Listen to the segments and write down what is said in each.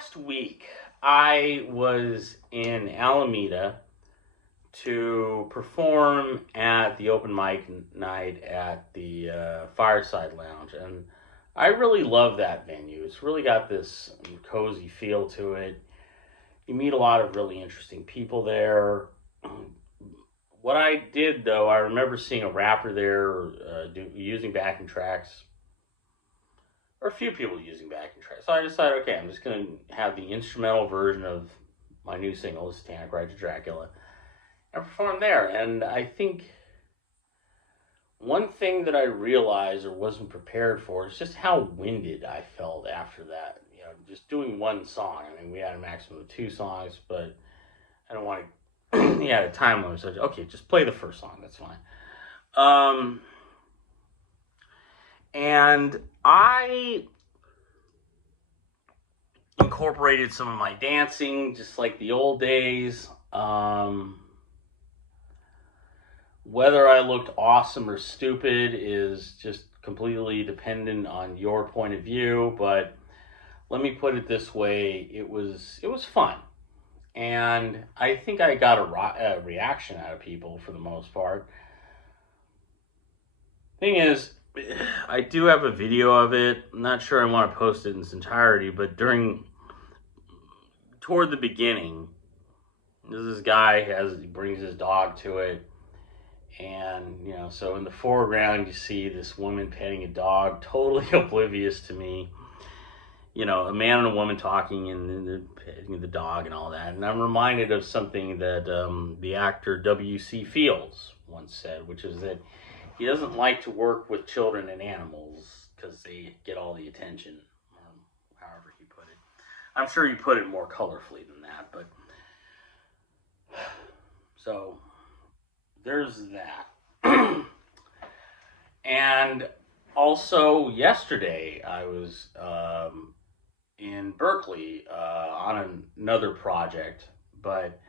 last week, I was in Alameda to perform at the open mic night at the Fireside Lounge, and I really love that venue. It's really got this cozy feel to it. You meet a lot of really interesting people there. What I did, though, I remember seeing a rapper there using backing tracks, or a few people using backing tracks. So I decided, okay, I'm just going to have the instrumental version of my new single, Satanic Rite to Dracula, and perform there. And I think one thing that I realized or wasn't prepared for is just how winded I felt after that. You know, just doing one song. I mean, we had a maximum of 2 songs, but I don't want to. Yeah, a time limit. So okay, just play the first song. That's fine. And I incorporated some of my dancing, just like the old days. Whether I looked awesome or stupid is just completely dependent on your point of view, but let me put it this way, it was fun. And I think I got a reaction out of people for the most part. Thing is, I do have a video of it. I'm not sure I want to post it in its entirety, but toward the beginning, this guy brings his dog to it. And, you know, so in the foreground, you see this woman petting a dog, totally oblivious to me. You know, a man and a woman talking and petting the dog and all that. And I'm reminded of something that the actor W.C. Fields once said, which is that he doesn't like to work with children and animals because they get all the attention, however he put it. I'm sure he put it more colorfully than that, but so there's that. And also yesterday I was in Berkeley on another project, but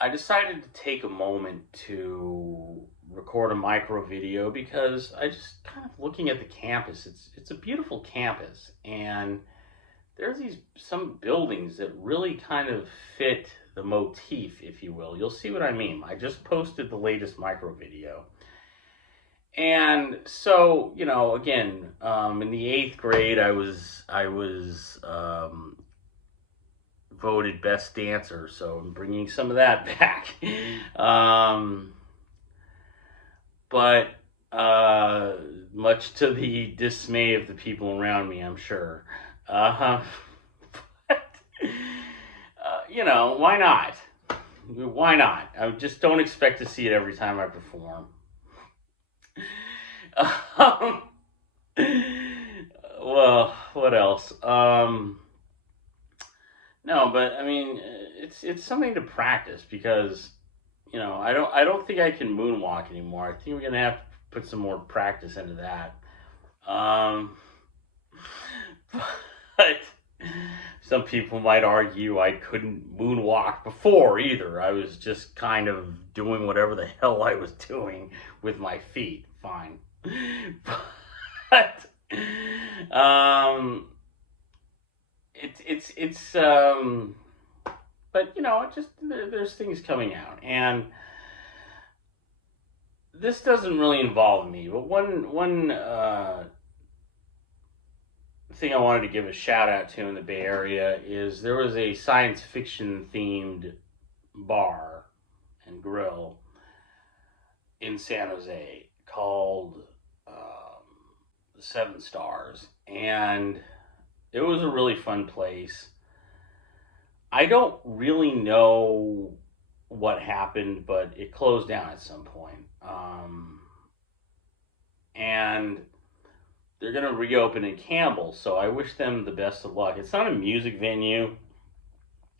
I decided to take a moment to record a micro video because I just kind of looking at the campus. It's a beautiful campus, and there's some buildings that really kind of fit the motif, if you will. You'll see what I mean. I just posted the latest micro video. And so, you know, again, in the 8th grade, I was voted best dancer, so I'm bringing some of that back. But much to the dismay of the people around me, I'm sure. But, you know, why not? Why not? I just don't expect to see it every time I perform. Well, what else? No, but I mean, it's something to practice because, you know, I don't think I can moonwalk anymore. I think we're gonna have to put some more practice into that. But some people might argue I couldn't moonwalk before either. I was just kind of doing whatever the hell I was doing with my feet. Fine. But but you know, it just there's things coming out, and this doesn't really involve me. But one thing I wanted to give a shout out to in the Bay Area is there was a science fiction themed bar and grill in San Jose called the 7 Stars, and it was a really fun place. I don't really know what happened, but it closed down at some point. And they're going to reopen in Campbell, so I wish them the best of luck. It's not a music venue.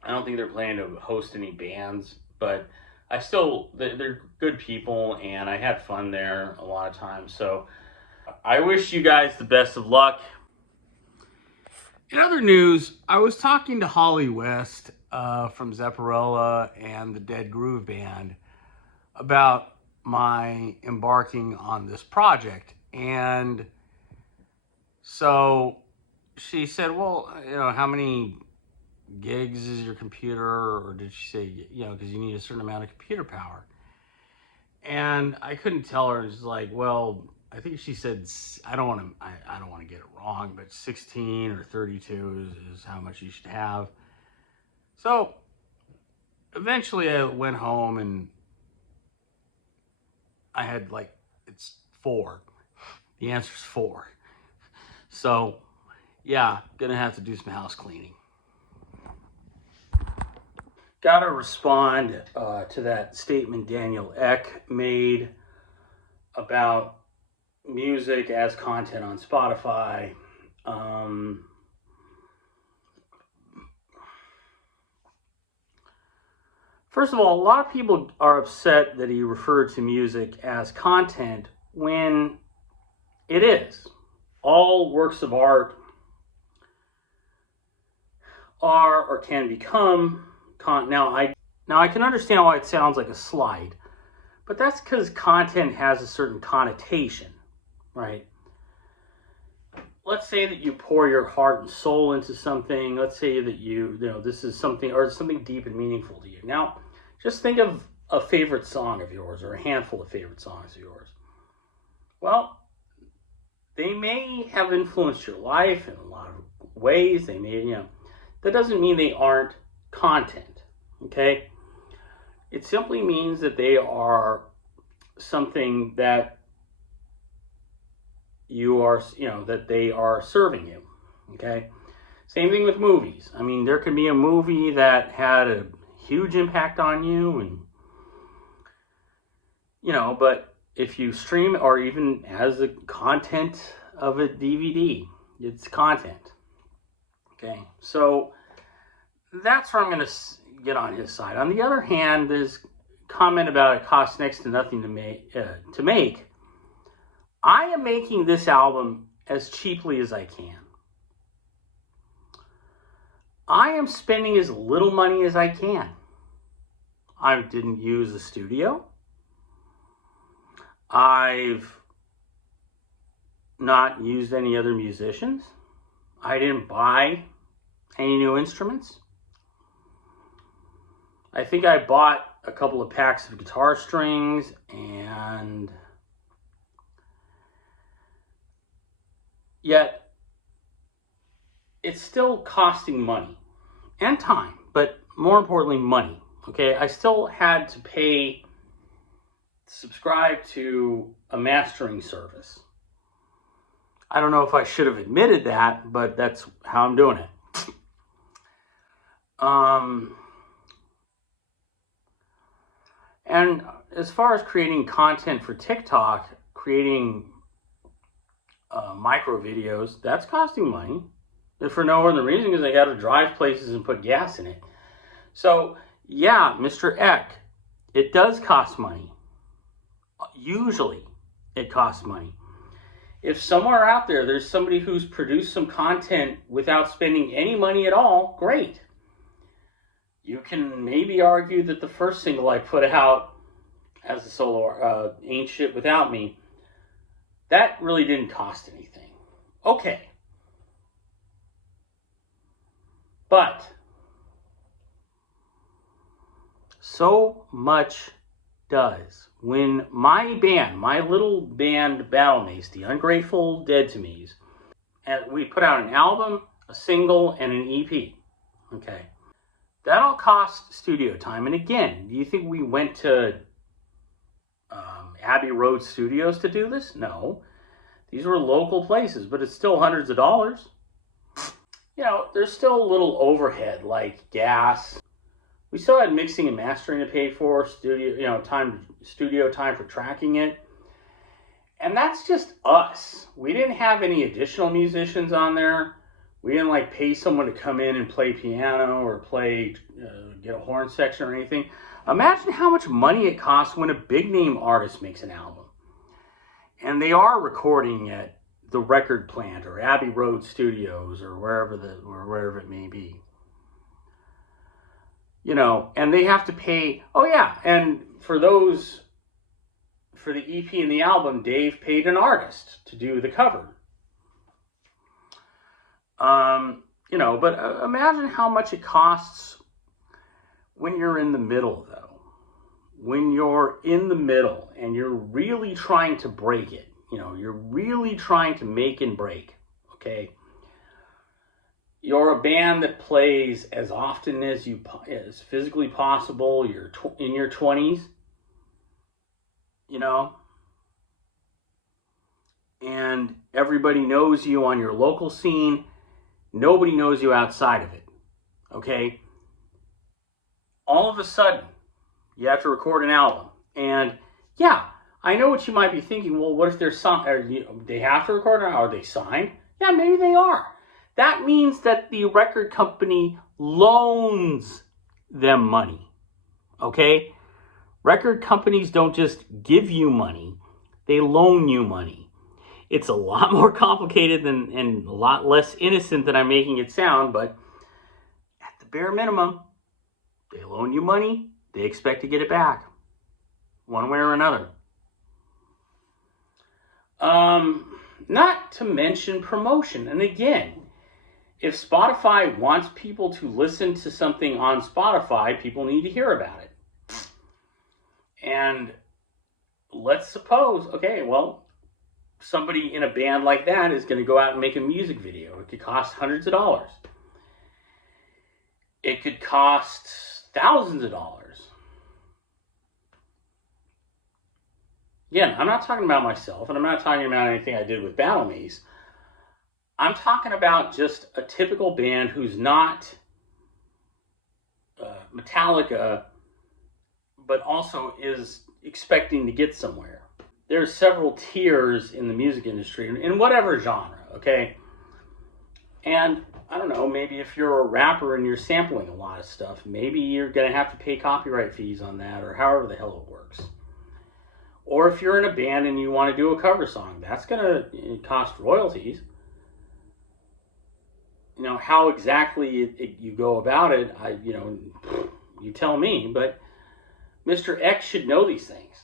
I don't think they're planning to host any bands, but they're good people, and I had fun there a lot of times. So I wish you guys the best of luck. In other news, I was talking to Holly West from Zepparella and the Dead Groove Band about my embarking on this project. And so she said, well, how many gigs is your computer? Or did she say, because you need a certain amount of computer power? And I couldn't tell her. It's like, well, I think she said, I don't want to get it wrong, but 16 or 32 is how much you should have. So eventually I went home and I had it's 4. The answer's 4. So yeah, gonna have to do some house cleaning. Gotta respond to that statement Daniel Ek made about music as content on Spotify. First of all, a lot of people are upset that he referred to music as content when it is. All works of art are or can become Now I can understand why it sounds like a slight, but that's because content has a certain connotation, right? Let's say that you pour your heart and soul into something. Let's say that this is something, or something deep and meaningful to you. Now, just think of a favorite song of yours, or a handful of favorite songs of yours. Well, they may have influenced your life in a lot of ways. They may, that doesn't mean they aren't content, okay? It simply means that they are something that you are, that they are serving you, okay? Same thing with movies. I mean, there can be a movie that had a huge impact on you, and, but if you stream, or even as the content of a DVD, it's content, okay? So that's where I'm going to get on his side. On the other hand, this comment about it costs next to nothing to make. I am making this album as cheaply as I can. I am spending as little money as I can. I didn't use the studio. I've not used any other musicians. I didn't buy any new instruments. I think I bought a couple of packs of guitar strings, and yet it's still costing money and time, but more importantly, money. Okay, I still had to subscribe to a mastering service. I don't know if I should have admitted that, but that's how I'm doing it. And as far as creating content for TikTok, creating micro videos, that's costing money. And for no other reason, because I got to drive places and put gas in it. So yeah, Mr. Ek, it does cost money. Usually it costs money. If somewhere out there there's somebody who's produced some content without spending any money at all, great. You can maybe argue that the first single I put out as a solo, Ain't Shit Without Me, that really didn't cost anything. Okay. But so much does. When my band, my little band Battle Mace, the Ungrateful Dead to Me's, and we put out an album, a single, and an EP. Okay. That all cost studio time. And again, do you think we went to Abbey Road Studios to do this? No. These were local places, but it's still hundreds of dollars. There's still a little overhead, like gas. We still had mixing and mastering to pay for, studio time for tracking it. And that's just us. We didn't have any additional musicians on there. We didn't pay someone to come in and play piano or get a horn section or anything. Imagine how much money it costs when a big name artist makes an album. And they are recording at the Record Plant or Abbey Road Studios or wherever it may be. And they have to pay. Oh yeah, and for the EP and the album, Dave paid an artist to do the cover. But imagine how much it costs when you're in the middle, though. When you're in the middle and you're really trying to break it, you're really trying to make and break, okay? You're a band that plays as often as physically possible. You're in your 20s, and everybody knows you on your local scene. Nobody knows you outside of it, okay? All of a sudden, you have to record an album. And yeah, I know what you might be thinking. Well, what if they're signed? They have to record an album? Are they signed? Yeah, maybe they are. That means that the record company loans them money, okay? Record companies don't just give you money, they loan you money. It's a lot more complicated and a lot less innocent than I'm making it sound, but at the bare minimum, they loan you money, they expect to get it back, one way or another. Not to mention promotion. And again, if Spotify wants people to listen to something on Spotify, people need to hear about it. And let's suppose, okay, well, somebody in a band like that is going to go out and make a music video. It could cost hundreds of dollars. It could cost thousands of dollars. Again, I'm not talking about myself, and I'm not talking about anything I did with Battle Maze. I'm talking about just a typical band who's not Metallica, but also is expecting to get somewhere. There's several tiers in the music industry, in whatever genre, okay? And I don't know, maybe if you're a rapper and you're sampling a lot of stuff, maybe you're going to have to pay copyright fees on that, or however the hell it works. Or if you're in a band and you want to do a cover song, that's going to cost royalties. How exactly you go about it, you tell me, but Mr. X should know these things.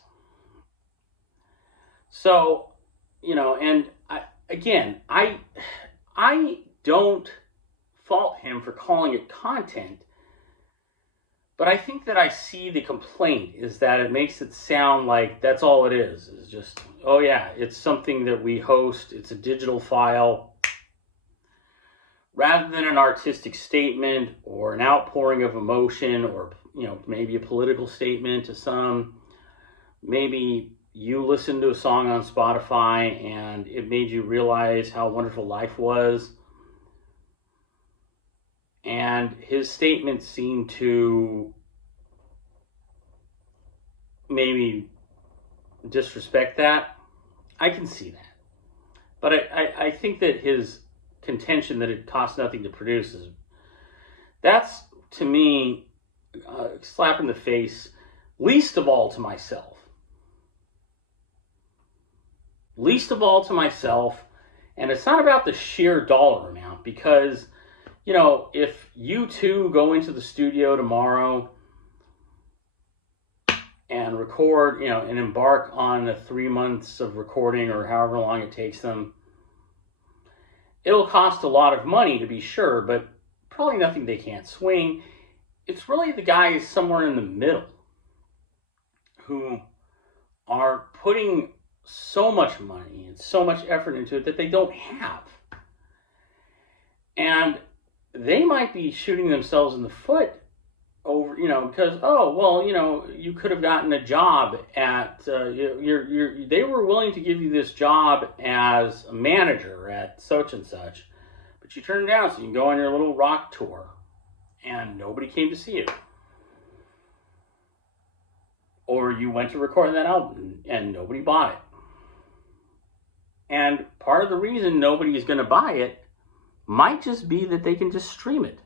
So, and I don't fault him for calling it content, but I think that I see the complaint is that it makes it sound like that's all it is just, oh yeah, it's something that we host, it's a digital file, rather than an artistic statement or an outpouring of emotion or, maybe a political statement to some. Maybe you listened to a song on Spotify and it made you realize how wonderful life was. And his statement seemed to maybe disrespect that. I can see that. But I think that his contention that it costs nothing to produce that's, to me, a slap in the face, least of all to myself. Least of all to myself. And it's not about the sheer dollar amount, because if you two go into the studio tomorrow and record, and embark on the 3 months of recording or however long it takes them, it'll cost a lot of money to be sure, but probably nothing they can't swing. It's really the guys somewhere in the middle who are putting so much money and so much effort into it that they don't have. And they might be shooting themselves in the foot over, because, you could have gotten a job at, they were willing to give you this job as a manager at such and such, but you turned it down so you can go on your little rock tour, and nobody came to see you. Or you went to record that album and nobody bought it. And part of the reason nobody is going to buy it might just be that they can just stream it.